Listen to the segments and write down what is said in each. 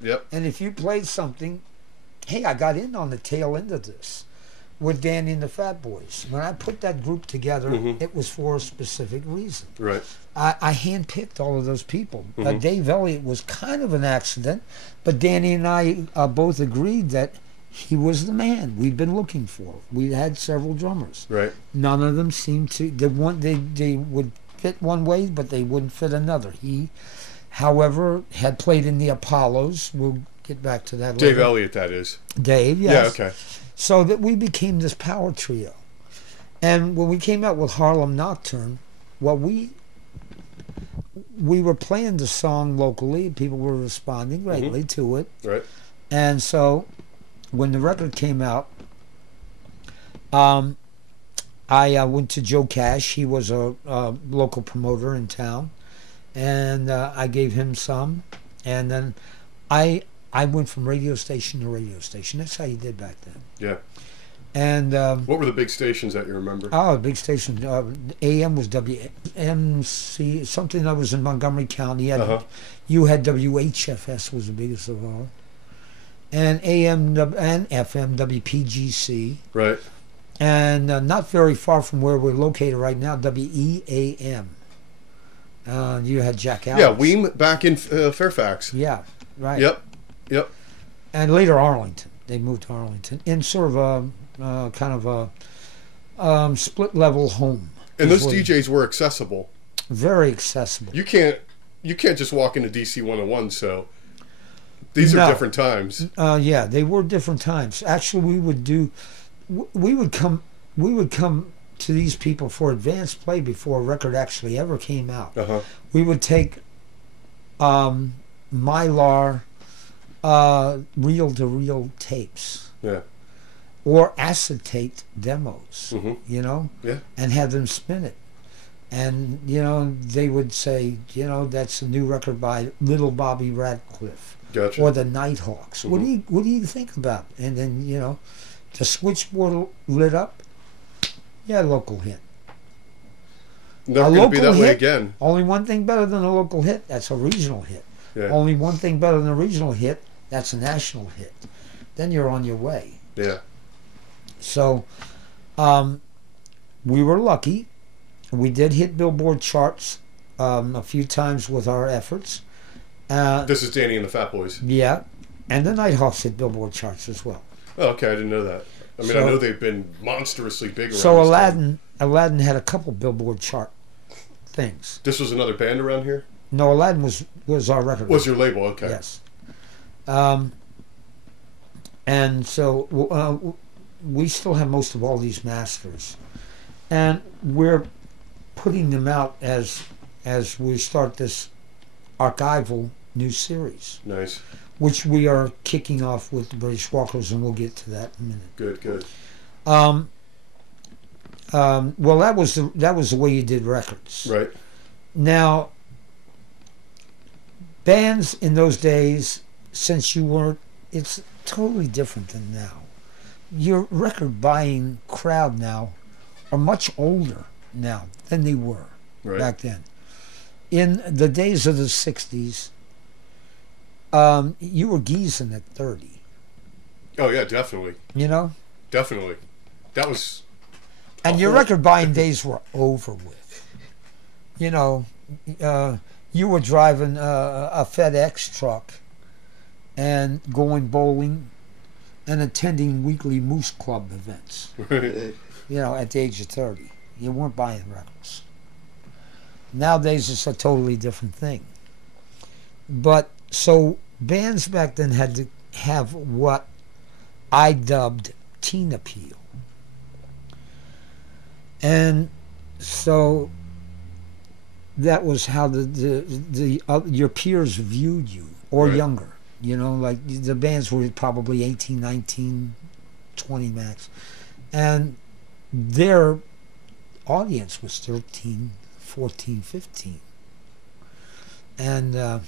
Yep. And if you played something, hey, I got in on the tail end of this with Danny and the Fat Boys. When I put that group together, it was for a specific reason. Right. I handpicked all of those people. Dave Elliott was kind of an accident, but Danny and I both agreed that he was the man we'd been looking for. We had several drummers. Right. None of them seemed to. They would fit one way, but they wouldn't fit another. He, however, had played in the Apollos. We'll get back to that later. Dave Elliott, that is. Dave, yes. Yeah, okay. So that we became this power trio. And when we came out with Harlem Nocturne, well, we were playing the song locally. People were responding greatly to it. Right. And so when the record came out, I went to Joe Cash. He was a local promoter in town. And I gave him some. And then I went from radio station to radio station. That's how you did back then. Yeah. And what were the big stations that you remember? Oh, big station. AM was WMC, something that was in Montgomery County. You had WHFS was the biggest of all. And AM and FM, WPGC. Right. And not very far from where we're located right now, WEAM. You had Jack Alex. Yeah, Weem back in Fairfax. Yeah, right. Yep. And later Arlington. They moved to Arlington in sort of a kind of a split level home. And those DJs were accessible. Very accessible. You can't just walk into DC 101. So these are different times. Yeah, they were different times. Actually, we would come to these people for advanced play before a record actually ever came out. We would take Mylar reel-to-reel tapes. Yeah. Or acetate demos, Yeah. and have them spin it. And, they would say, that's a new record by Little Bobby Radcliffe. Gotcha. Or the Nighthawks. What do you think about? And then, the switchboard lit up. Yeah, local hit. Never going to be that way again. Only one thing better than a local hit, that's a regional hit. Yeah. Only one thing better than a regional hit, that's a national hit. Then you're on your way. Yeah. So, we were lucky. We did hit Billboard charts a few times with our efforts. This is Danny and the Fat Boys. Yeah, and the Nighthawks hit Billboard charts as well. Oh, okay, I didn't know that. I mean, I know they've been monstrously big around. So Aladdin had a couple Billboard chart things. This was another band around here? No, Aladdin was our record. Was your label? Okay. Yes. And so we still have most of all these masters, and we're putting them out as we start this archival new series. Nice. Which we are kicking off with the British Walkers, and we'll get to that in a minute. Good. Well, that was the way you did records. Right. Now, bands in those days, since you weren't, it's totally different than now. Your record buying crowd now are much older now than they were back then. In the days of the 60s, you were geezing at 30. Oh, yeah, definitely. Definitely. That was... And your record buying days were over with. You were driving a FedEx truck and going bowling and attending weekly Moose Club events. At the age of 30. You weren't buying records. Nowadays, it's a totally different thing. But, so, bands back then had to have what I dubbed teen appeal. And so that was how your peers viewed you, or younger. Like the bands were probably 18, 19, 20 max. And their audience was 13, 14, 15. And I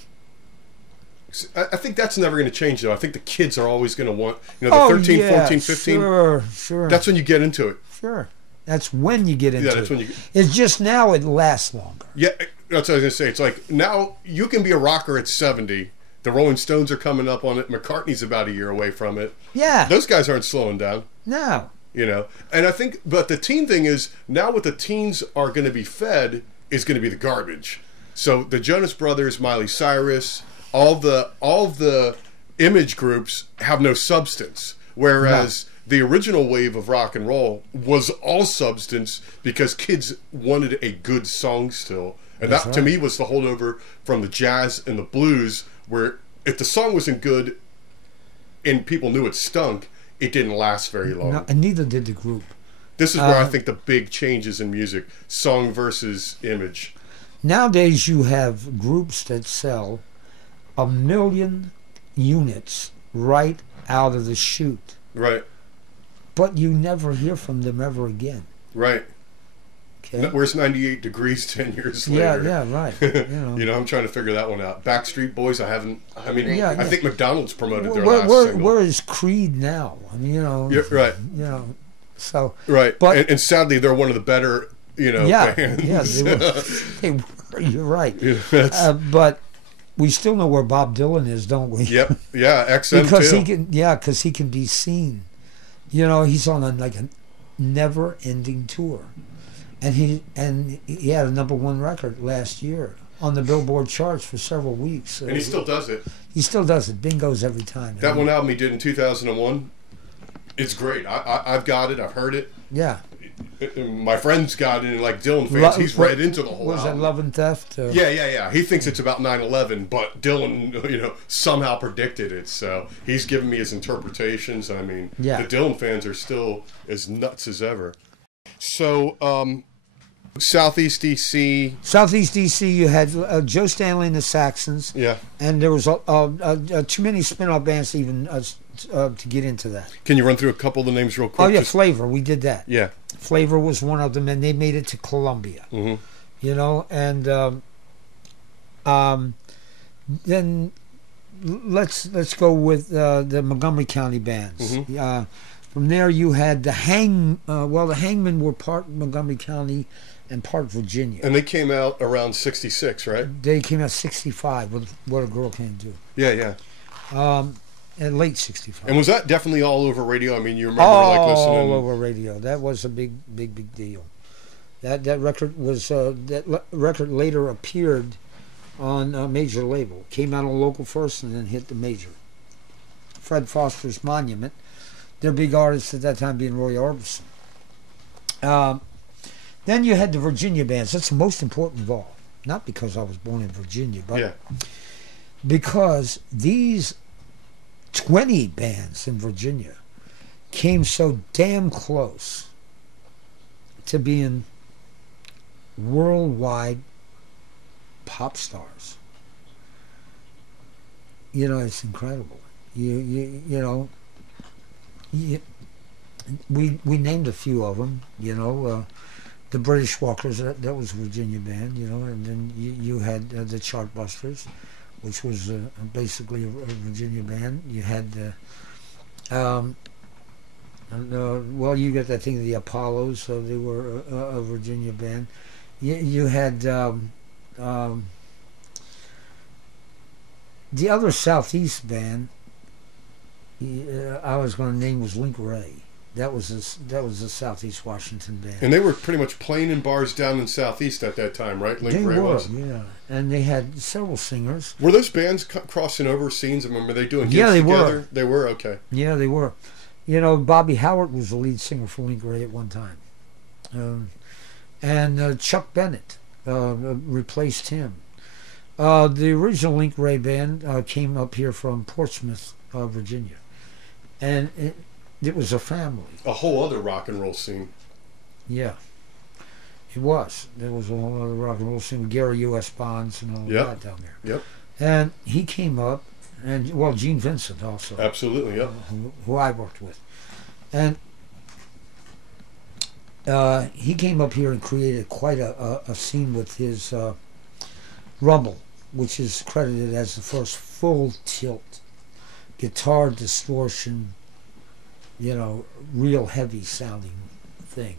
think that's never going to change, though. I think the kids are always going to want, the 13, 14, 15. Sure. That's when you get into it. Sure. That's when you get into it. Yeah, that's when you... It's just now it lasts longer. Yeah, that's what I was going to say. It's like, now you can be a rocker at 70, The Rolling Stones are coming up on it. McCartney's about a year away from it. Yeah. Those guys aren't slowing down. No. You know, and I think, but the teen thing is, now what the teens are going to be fed is going to be the garbage. So the Jonas Brothers, Miley Cyrus, all the image groups have no substance, whereas the original wave of rock and roll was all substance because kids wanted a good song still, and That's that right. to me was the holdover from the jazz and the blues, where if the song wasn't good and people knew it stunk, it didn't last very long. No, and neither did the group. This is where I think the big changes in music, song versus image. Nowadays, you have groups that sell 1 million units right out of the chute, Right, but you never hear from them ever again. right. Okay. Where's 98 Degrees 10 years Yeah, later? yeah, right. You know. I'm trying to figure that one out. Backstreet Boys, I Yeah. think McDonald's promoted their last single. Where is Creed now? I mean, Yeah, right. You know, so Right, but and sadly, they're one of the better, yeah, bands. yeah, they were. You're right. Yeah, but we still know where Bob Dylan is, don't we? yep, yeah, XM because too. because he can be seen. You know, he's on a never-ending tour, and he had a #1 record last year on the Billboard charts for several weeks. And he still does it. He still does it. Bingos every time. That one album he did in 2001, it's great. I've got it. I've heard it. Yeah. My friend's got it, and like Dylan fans, he's read into the whole Was album. that Love and Theft? Yeah. He thinks it's about 9/11, but Dylan, somehow predicted it. So he's given me his interpretations. I mean, Yeah. the Dylan fans are still as nuts as ever. So, Southeast DC. Southeast DC, you had Joe Stanley and the Saxons. Yeah. And there was too many spin-off bands even to get into that. Can you run through a couple of the names real quick? Oh, yeah, Flavor. We did that. Yeah. Flavor was one of them, and they made it to Columbia. Mm-hmm. And then let's go with the Montgomery County bands. Mm-hmm. From there, you had the the Hangmen were part Montgomery County and part Virginia. And they came out around 66, right? They came out 65 with What a Girl Can Do. Yeah. And late 65. And was that definitely all over radio? I mean, you remember listening? All over radio. That was a big deal. That record was record later appeared on a major label. Came out on local first and then hit the major. Fred Foster's Monument. Their big artists at that time being Roy Orbison. Then you had the Virginia bands. That's the most important of all. Not because I was born in Virginia, but because these 20 bands in Virginia came so damn close to being worldwide pop stars. It's incredible. We named a few of them. The British Walkers. That was a Virginia band. And then you had the Chartbusters, which was basically a Virginia band. You had you got that thing, the Apollos, so they were a Virginia band. You had the other Southeast band I was going to name was Link Ray. That was a Southeast Washington band. And they were pretty much playing in bars down in Southeast at that time, right? Link Ray was. Yeah. And they had several singers. Were those bands crossing over scenes? I mean, were they doing gigs they together? were. They were, okay. Yeah, they were. Bobby Howard was the lead singer for Link Ray at one time. And Chuck Bennett replaced him. The original Link Ray band came up here from Portsmouth, Virginia. And it was a family. A whole other rock and roll scene. Yeah. It was. There was a whole other rock and roll scene with Gary U.S. Bonds and all that down there. Yep. And he came up, and Gene Vincent also. Absolutely, yep. Who I worked with. And he came up here and created quite a scene with his Rumble, which is credited as the first full tilt guitar distortion, real heavy sounding thing.